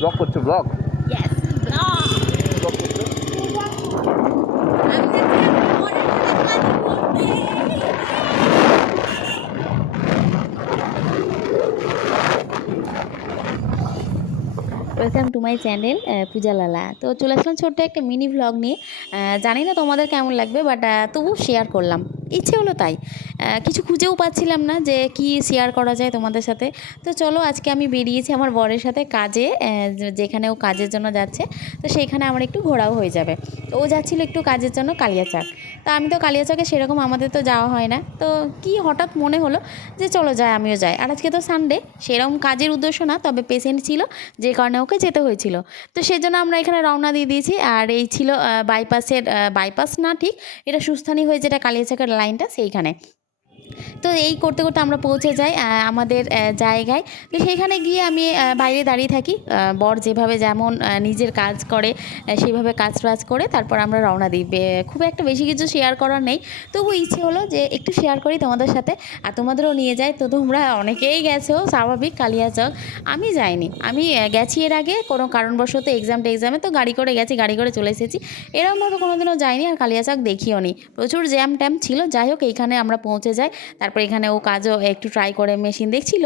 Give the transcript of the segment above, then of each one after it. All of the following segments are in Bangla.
ব্লগ করছো? Blog yes blog. ব্লগ করছো? ওয়েলকাম টু মাই চ্যানেল পূজা লালা। তো চলে আসলাম ছোট্ট একটা মিনি ভ্লগ নিয়ে। জানি না তোমাদের কেমন লাগবে, বাট তবু শেয়ার করলাম, ইচ্ছে হলো তাই। কিছু খুঁজেও পাচ্ছিলাম না যে কি শেয়ার করা যায় তোমাদের সাথে। তো চলো, আজকে আমি বেরিয়েছি আমার বরের সাথে কাজে, যেখানে ও কাজের জন্য যাচ্ছে। তো সেইখানে আমার একটু ঘোরাও হয়ে যাবে। তো ও যাচ্ছিলো একটু কাজের জন্য কালিয়াচক। তো আমি তো কালিয়াচকে সেরকম আমাদের তো যাওয়া হয় না, তো কি হঠাৎ মনে হলো যে চলো যাই, আমিও যাই। আর আজকে তো সানডে, সেরকম কাজের উদ্দেশ্য না, তবে পেশেন্ট ছিল যে কারণে ওকে যেতে হয়েছিল। তো সেজন্য আমরা এখানে রওনা দিয়ে দিয়েছি। আর এই ছিল বাইপাসের, বাইপাস না ঠিক, এটা সুস্থানি হয়ে যেটা কালিয়াচকের লাইনটা সেইখানে। তো এই করতে করতে আমরা পৌঁছে যাই আমাদের জায়গায়। তো সেইখানে গিয়ে আমি বাইরে দাঁড়িয়ে থাকি। বর যেভাবে যেমন নিজের কাজ করে সেইভাবে কাজ টাজ করে তারপর আমরা রওনা দিই। খুব একটা বেশি কিছু শেয়ার করার নেই, তবু ইচ্ছে হলো যে একটু শেয়ার করি তোমাদের সাথে, আর তোমাদেরও নিয়ে যাই। তো তোমরা অনেকেই গেছো স্বাভাবিক কালিয়াচক, আমি যাইনি। আমি গেছি এর আগে কোনো কারণবশত এক্সামে তো গাড়ি করে গেছি, গাড়ি করে চলে এসেছি। এরকমভাবে কোনোদিনও যাইনি, আর কালিয়াচক দেখিও নি। প্রচুর জ্যাম ট্যাম ছিল। যাই হোক, এইখানে আমরা পৌঁছে যাই। তারপর এখানে ও কাজও একটু ট্রাই করে মেশিন দেখছিল।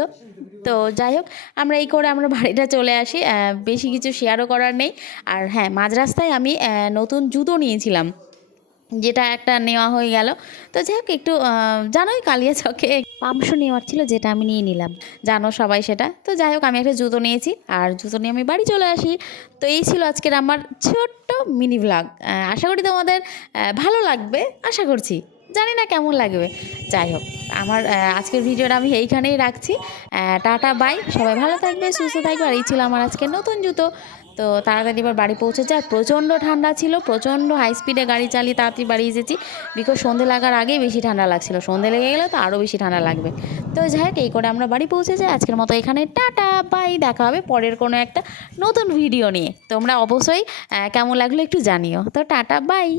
তো যাই হোক, আমরা এই করে আমরা বাড়িটা চলে আসি। বেশি কিছু শেয়ারও করার নেই। আর হ্যাঁ, মাঝ রাস্তায় আমি নতুন জুতো নিয়েছিলাম, যেটা একটা নেওয়া হয়ে গেল। তো যাই হোক, একটু জানোই কালিয়াচকে পাম্পশু নেওয়ার ছিল, যেটা আমি নিয়ে নিলাম, জানো সবাই সেটা। তো যাই হোক, আমি একটা জুতো নিয়েছি, আর জুতো নিয়ে আমি বাড়ি চলে আসি। তো এই ছিল আজকের আমার ছোট্ট মিনি ভ্লগ। আশা করি তোমাদের ভালো লাগবে, আশা করছি। জানি না কেমন লাগবে। যাই হোক, আমার আজকের ভিডিওটা আমি এইখানেই রাখছি। টাটা বাই, সবাই ভালো থাকবে, সুস্থ থাকবে। আর এই ছিল আমার আজকের নতুন জুতো। তো তাড়াতাড়ি এবার বাড়ি পৌঁছে যায়। প্রচণ্ড ঠান্ডা ছিল, প্রচণ্ড হাই স্পিডে গাড়ি চালিয়ে তাড়াতাড়ি বাড়ি এসেছি, বিকজ সন্ধে লাগার আগেই বেশি ঠান্ডা লাগছিল। সন্ধে লেগে গেলে তো আরও বেশি ঠান্ডা লাগবে। তো যাই হোক, এই করে আমরা বাড়ি পৌঁছে যাই। আজকের মতো এখানে টাটা বাই, দেখা হবে পরের কোনো একটা নতুন ভিডিও নিয়ে। তোমরা অবশ্যই কেমন লাগলো একটু জানিও। তো টাটা বাই।